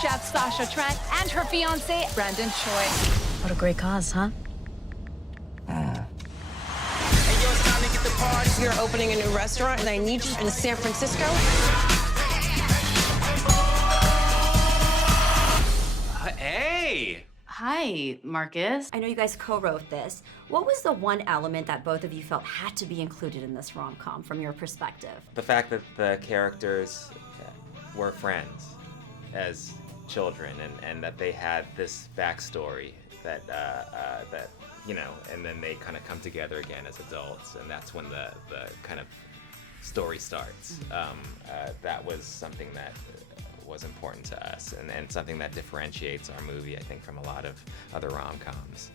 chef Sasha Trent and her fiancé, Brandon Choi. What a great cause, huh? You're opening a new restaurant, and I need you in San Francisco. Hey! Hi, Marcus. I know you guys co-wrote this. What was the one element that both of you felt had to be included in this rom-com from your perspective? The fact that the characters were friends as children and that they had this backstory that, you know, and then they kind of come together again as adults, and that's when the kind of story starts. That was something that was important to us and something that differentiates our movie, I think, from a lot of other rom-coms.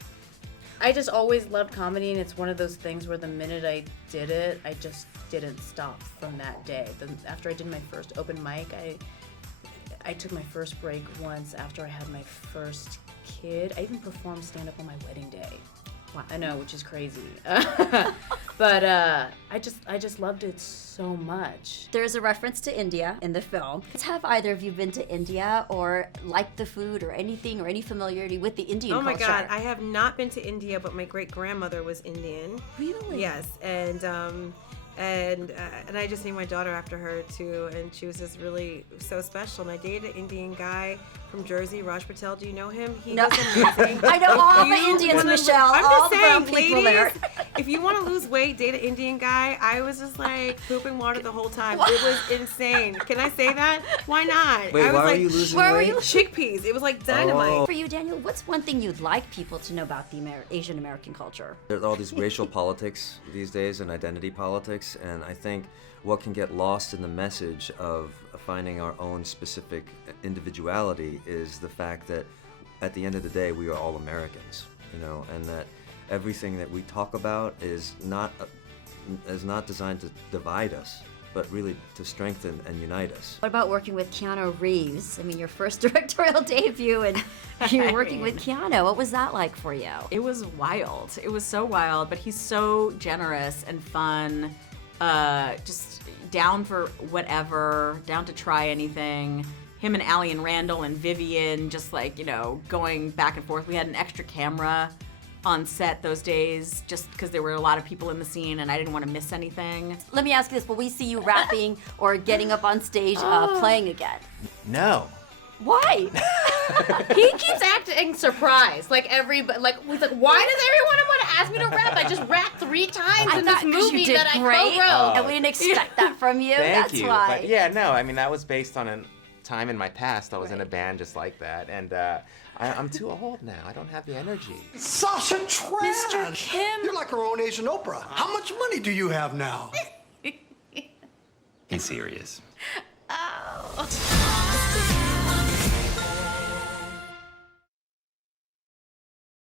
I just always loved comedy, and it's one of those things where the minute I did it, I just didn't stop from that day. After I did my first open mic, I took my first break once after I had my first kid. I even performed stand-up on my wedding day. Wow. I know, which is crazy. But I just loved it so much. There's a reference to India in the film. Have either of you been to India or liked the food or anything or any familiarity with the Indian culture? Oh my God, I have not been to India, but my great-grandmother was Indian. Really? Yes, and I just named my daughter after her too, and she was just really so special. And I dated an Indian guy from Jersey, Raj Patel. Do you know him? He was amazing. I know all the Indians, Michelle. I'm all just the saying, brown people ladies, there. if you want to lose weight, date an Indian guy. I was just like pooping water the whole time. It was insane. Can I say that? Why not? Wait, I was why like, were you losing where were weight? you? Chickpeas. It was like dynamite. Oh. For you, Daniel, what's one thing you'd like people to know about the Asian American culture? There's all these racial politics these days and identity politics, and I think what can get lost in the message of finding our own specific individuality is the fact that at the end of the day we are all Americans, you know, and that everything that we talk about is not designed to divide us, but really to strengthen and unite us. What about working with Keanu Reeves? I mean, your first directorial debut, and you're working with Keanu. What was that like for you? It was wild. It was so wild, but he's so generous and fun. Just down for whatever, down to try anything. Him and Allie and Randall and Vivian just like, you know, going back and forth. We had an extra camera on set those days just because there were a lot of people in the scene and I didn't want to miss anything. Let me ask you this, will we see you rapping or getting up on stage playing again? No. Why? He keeps acting surprised. Like he's like, why does everyone want to ask me to rap? I just rapped 3 times in this thought 'cause you movie did that great, I co-wrote. and we didn't expect that from you. Thank That's you. why. But yeah, no, I mean, that was based on a time in my past. I was in a band just like that, and I'm too old now. I don't have the energy. Sasha Trent! Mr. Kim! You're like our own Asian Oprah. How much money do you have now? He's serious.